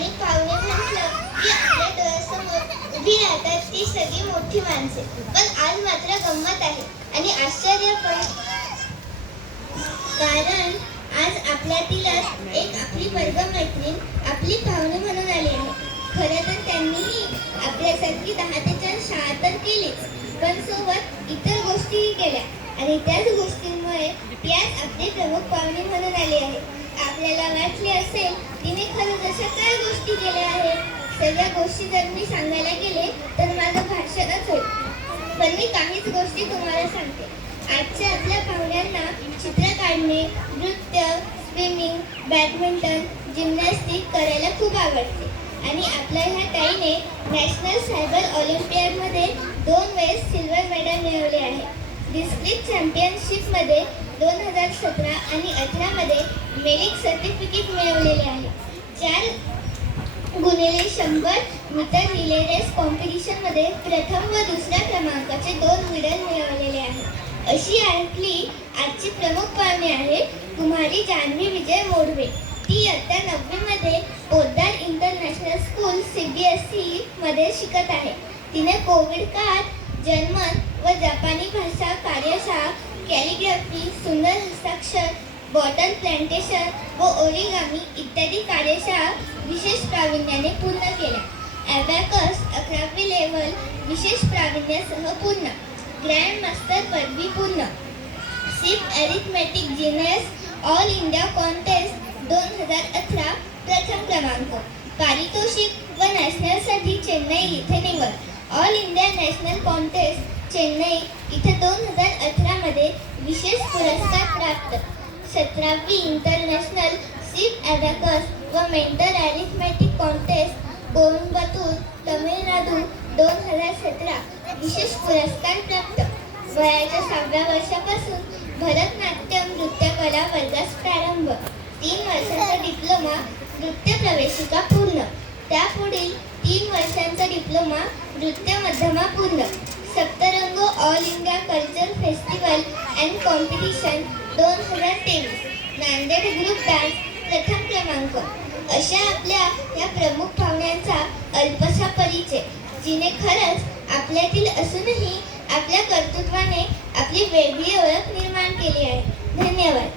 आणि पाहुणे म्हटलं की आपल्या डोळ्यासमोर उभी राहतात ती सगळी मोठी माणसे. पण आज मात्र गंमत आहे आणि आश्चर्य पण, कारण आज आपल्यातीलच एक आपली वर्गमैत्रीण आपली पाहुणे म्हणून आली आहे. खरं तर त्यांनीही आपल्यासारखी 10 ते 4 शाळा तर केलीच, पण सोबत इतर गोष्टीही केल्या आणि त्याच गोष्टींमुळे ती आज आपली प्रमुख पाहुणी म्हणून आली आहे. आपल्याला वाटले असेल तिने खरंच अशा काय गोष्टी केल्या आहेत. सगळ्या गोष्टी जर मी सांगायला गेले तर माझं भाषणच होईल, पण मी काहीच गोष्टी तुम्हाला सांगते. आजच्या आपल्या पाहुण्यांना चित्र काढणे, नृत्य, स्विमिंग, बॅडमिंटन, जिम्नॅस्टिक करायला खूप आवडते आणि आपल्या ह्या ताईने नॅशनल सायबर ऑलिम्पियाडमध्ये 2 वेळेस सिल्वर मेडल मिळवले आहे. डिस्ट्रिक्ट चॅम्पियनशिपमध्ये 2017 आणि 2018 मध्ये मेरिट सर्टिफिकेट मिळवलेले आहे. 4x100 मीटर रिले रेस कॉम्पिटिशनमध्ये प्रथम व दुसऱ्या क्रमांकाचे 2 मेडल मिळवलेले आहेत. अशी आपली आजची प्रमुख पाहुणी आहे कुमारी जान्हवी विजय मोडवे. ती इयत्ता 9वी मध्ये पोद्दार इंटरनॅशनल स्कूल CBSE मध्ये शिकत आहे. तिने कोविड काळात जर्मन व जपानी भाषा कार्यशाळा, कॅलिग्राफी, सुंदर हस्ताक्षर, बॉटल प्लांटेशन व ओरिगामी इत्यादी कार्यशाळा विशेष प्रावीण्याने पूर्ण केल्या. ॲबॅकस 11वी लेव्हल विशेष प्रावीण्यासह पूर्ण. ग्रँड मास्टर पदवी पूर्ण. SIP arithmetic genius all India contest 2018 प्रथम क्रमांक. पारितोषिक व नॅशनलसाठी चेन्नई इथे निवड. All India national contest Chennai इथे 2018 मध्ये विशेष पुरस्कार प्राप्त. 17वी इंटरनॅशनल सिप ॲबॅकस व mentor arithmetic contest Coimbatore Tamil Nadu 2017 विशेष पुरस्कार प्राप्त. वयाच्या 6व्या वर्षापासून भरतनाट्यम नृत्यकला वर्गास प्रारंभ. 3 वर्षांचा डिप्लोमा नृत्य प्रवेशिका पूर्ण. त्यापुढील 3 वर्षांचा डिप्लोमा नृत्य मध्यमा पूर्ण. Saptarang All India culture festival and competition 2023 Nanded group dance प्रथम क्रमांक. अशा आपल्या या प्रमुख पाहुण्यांचा अल्पसा परिचय, जिने खरंच आपल्यातील असूनही आपल्या कर्तृत्वाने आपली वेगळी ओळख निर्माण केली आहे. धन्यवाद.